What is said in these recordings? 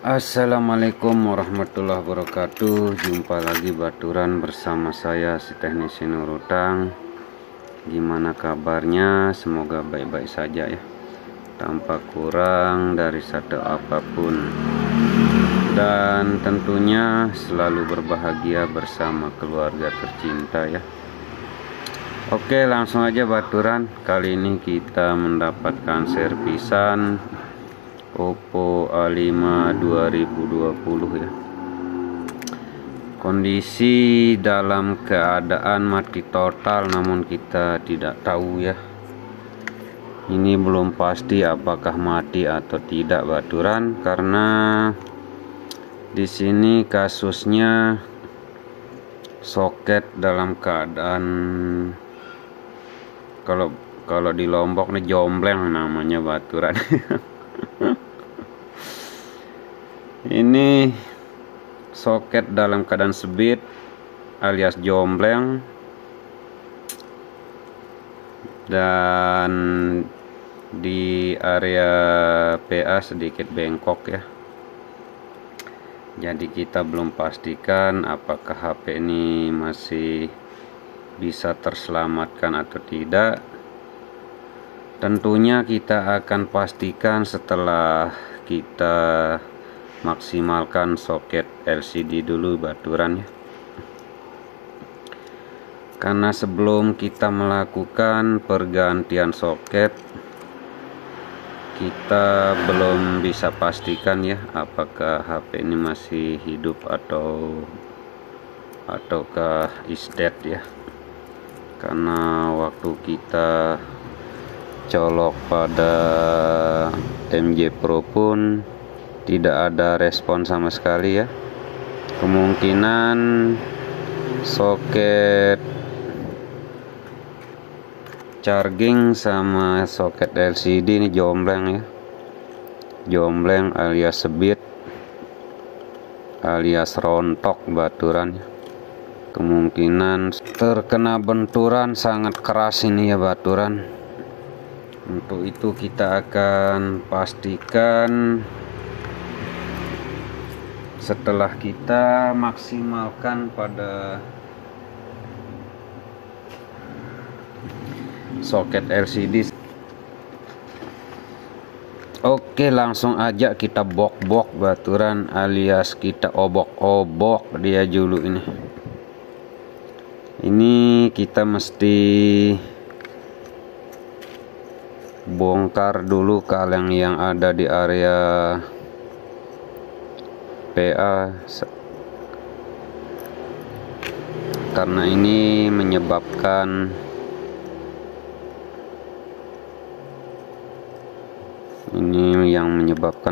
Assalamualaikum warahmatullahi wabarakatuh. Jumpa lagi baturan bersama saya si teknisi Nurutang. Gimana kabarnya? Semoga baik-baik saja ya, tanpa kurang dari satu apapun, dan tentunya selalu berbahagia bersama keluarga tercinta ya. Oke, langsung aja baturan. Kali ini kita mendapatkan servisan Oppo A5 2020 ya. Kondisi dalam keadaan mati total, namun kita tidak tahu ya. Ini belum pasti apakah mati atau tidak baturan, karena di sini kasusnya soket dalam keadaan kalau di Lombok nih jombleng namanya baturan. Ini soket dalam keadaan sebit alias jombleng, dan di area PA sedikit bengkok ya. Jadi kita belum pastikan apakah HP ini masih bisa terselamatkan atau tidak. Tentunya kita akan pastikan setelah kita maksimalkan soket LCD dulu baturan ya. Karena sebelum kita melakukan pergantian soket, kita belum bisa pastikan ya apakah HP ini masih hidup ataukah is dead ya. Karena waktu kita colok pada MJ Pro pun tidak ada respon sama sekali ya. Kemungkinan soket charging sama soket LCD ini jombleng ya. Jombleng alias sebit alias rontok baturan ya. Kemungkinan terkena benturan sangat keras ini ya baturan. Untuk itu kita akan pastikan setelah kita maksimalkan pada soket LCD. Oke, langsung aja kita bok-bok baturan alias kita obok-obok dia dulu ini. Ini kita mesti bongkar dulu kaleng yang ada di area PA, karena ini menyebabkan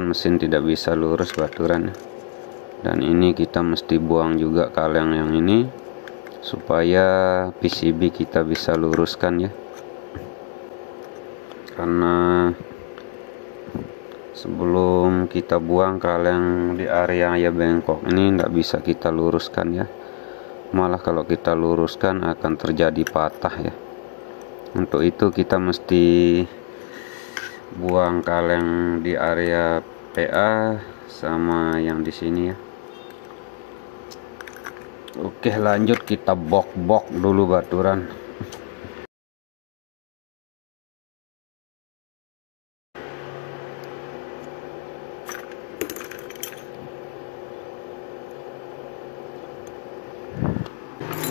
mesin tidak bisa lurus baturan. Dan ini kita mesti buang juga kaleng yang ini supaya PCB kita bisa luruskan ya. Karena sebelum kita buang kaleng di area ya bengkok ini tidak bisa kita luruskan ya. Malah kalau kita luruskan akan terjadi patah ya. Untuk itu kita mesti buang kaleng di area PA sama yang di sini ya. Oke, lanjut kita bok-bok dulu baturan.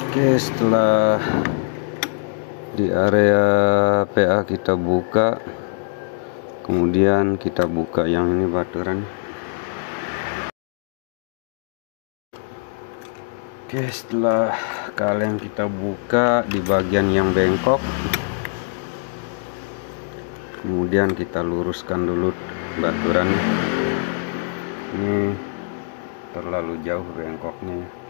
Oke, setelah di area PA kita buka, kemudian kita buka yang ini baturan. Oke, setelah kaleng kita buka di bagian yang bengkok, kemudian kita luruskan dulu baturan. Ini terlalu jauh bengkoknya.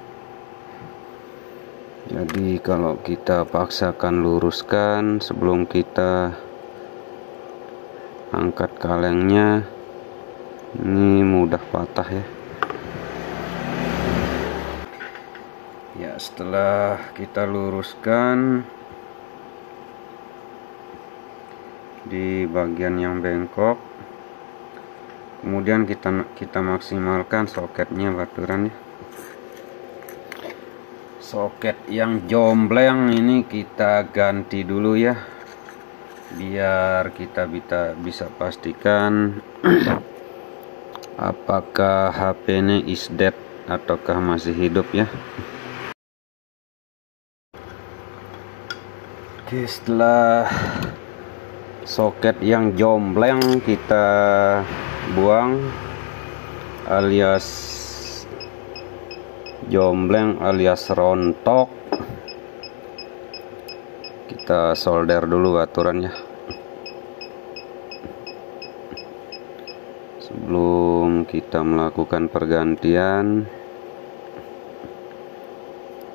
Jadi kalau kita paksakan luruskan sebelum kita angkat kalengnya, ini mudah patah ya. Ya, setelah kita luruskan di bagian yang bengkok, Kemudian kita maksimalkan soketnya baturan ya. Soket yang jombleng ini kita ganti dulu ya, biar kita bisa pastikan apakah HP ini is dead ataukah masih hidup ya. Oke, setelah soket yang jombleng kita buang, alias jombleng alias rontok, kita solder dulu baturan ya, sebelum kita melakukan pergantian.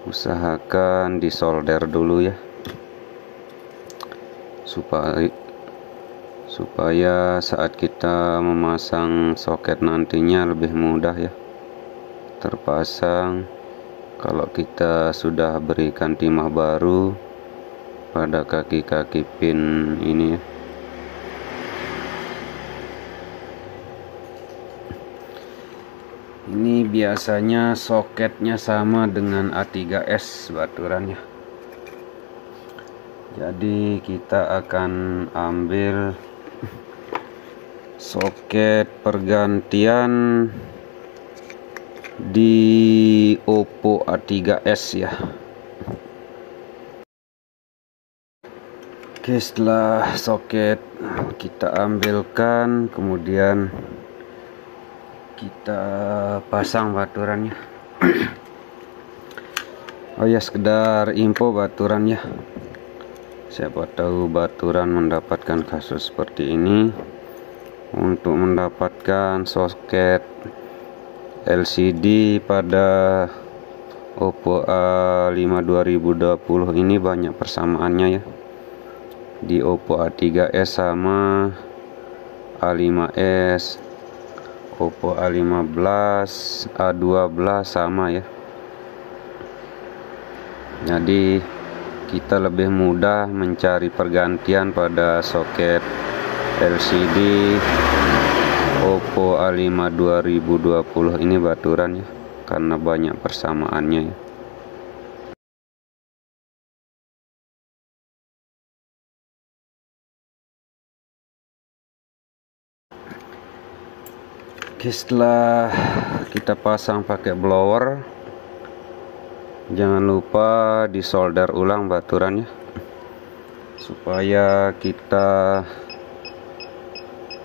Usahakan disolder dulu ya, supaya saat kita memasang soket nantinya lebih mudah ya terpasang, kalau kita sudah berikan timah baru pada kaki-kaki pin ini ya. Ini biasanya soketnya sama dengan A3S baturannya. Jadi kita akan ambil soket pergantian di Oppo A3S ya. Oke, setelah soket kita ambilkan, kemudian kita pasang baturannya. Oh ya, sekedar info baturannya, siapa tahu baturan mendapatkan kasus seperti ini. Untuk mendapatkan soket LCD pada Oppo A5 2020 ini banyak persamaannya ya. Di Oppo A3s sama A5s, Oppo A15, A12 sama ya. Jadi kita lebih mudah mencari pergantian pada soket LCD Oppo A5 2020 ini baturan ya, karena banyak persamaannya ya. Oke, setelah kita pasang pakai blower, jangan lupa disolder ulang baturannya supaya kita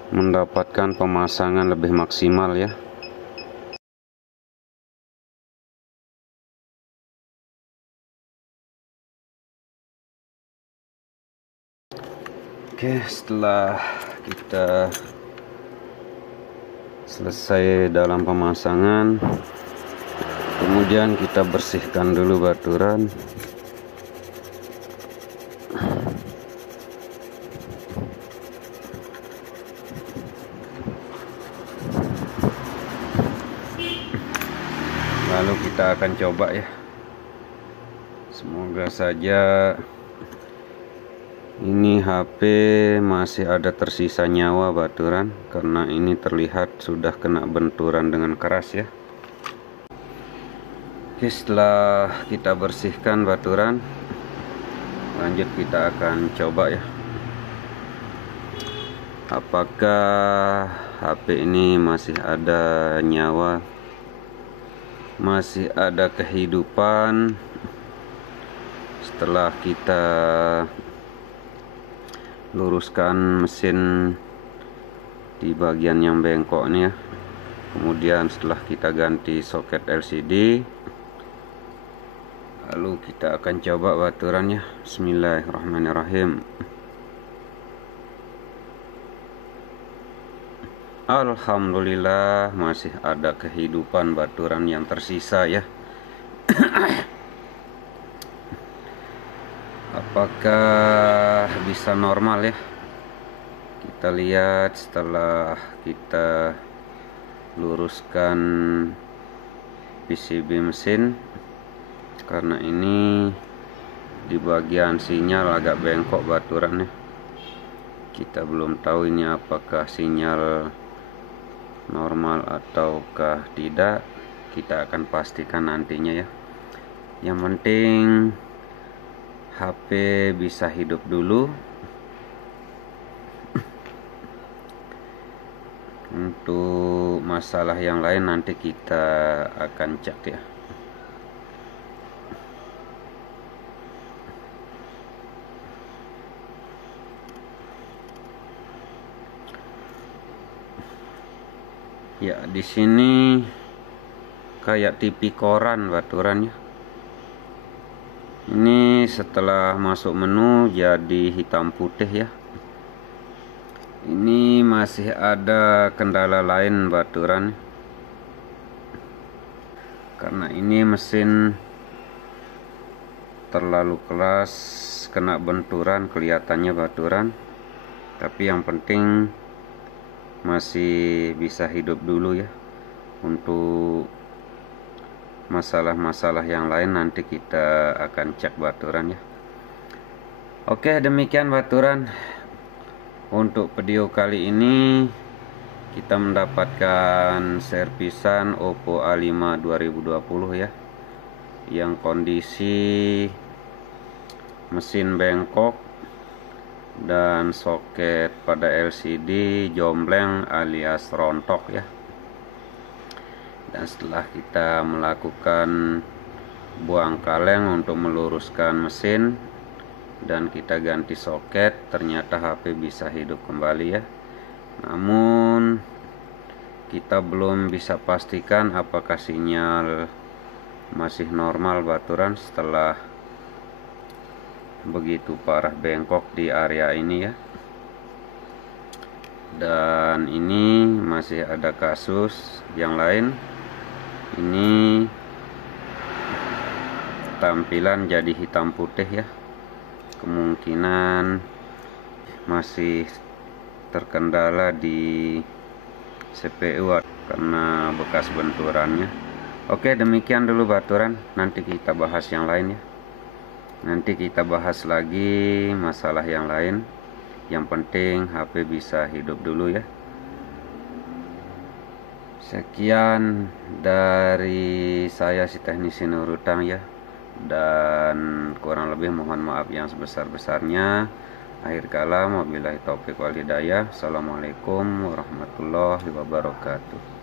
mendapatkan pemasangan lebih maksimal ya. Oke, setelah kita selesai dalam pemasangan, kemudian kita bersihkan dulu baturan. Lalu kita akan coba ya. Semoga saja ini HP masih ada tersisa nyawa baturan, karena ini terlihat sudah kena benturan dengan keras ya. Oke, setelah kita bersihkan baturan, lanjut kita akan coba ya, apakah HP ini masih ada nyawa, masih ada kehidupan setelah kita luruskan mesin di bagian yang bengkok nih ya. Kemudian setelah kita ganti soket LCD, lalu kita akan coba baturannya. Bismillahirrahmanirrahim. Alhamdulillah masih ada kehidupan baturan yang tersisa ya. Apakah bisa normal ya? Kita lihat setelah kita luruskan PCB mesin, karena ini di bagian sinyal agak bengkok baturannya. Kita belum tahu ini apakah sinyal normal ataukah tidak, kita akan pastikan nantinya ya. Yang penting HP bisa hidup dulu. Untuk masalah yang lain nanti kita akan cek ya. Ya, di sini kayak TV koran baturan ya. Ini setelah masuk menu jadi hitam putih ya. Ini masih ada kendala lain baturan, karena ini mesin terlalu keras, kena benturan kelihatannya baturan. Tapi yang penting masih bisa hidup dulu ya. Untuk masalah-masalah yang lain nanti kita akan cek baturan ya. Oke, demikian baturan. Untuk video kali ini kita mendapatkan servisan Oppo A5 2020 ya, yang kondisi mesin bengkok dan soket pada LCD jombleng alias rontok ya. Dan setelah kita melakukan buang kaleng untuk meluruskan mesin dan kita ganti soket, ternyata HP bisa hidup kembali ya. Namun kita belum bisa pastikan apakah sinyal masih normal baturan setelah begitu parah bengkok di area ini ya. Dan ini masih ada kasus yang lain. Ini tampilan jadi hitam putih ya. Kemungkinan masih terkendala di CPU karena bekas benturannya. Oke, demikian dulu baturan. Nanti kita bahas yang lain ya. Nanti kita bahas lagi masalah yang lain. Yang penting HP bisa hidup dulu ya. Sekian dari saya, si teknisi Nurutang ya. Dan kurang lebih mohon maaf yang sebesar-besarnya. Akhir kalam, wabillahi taufiq wal hidayah. Assalamualaikum warahmatullahi wabarakatuh.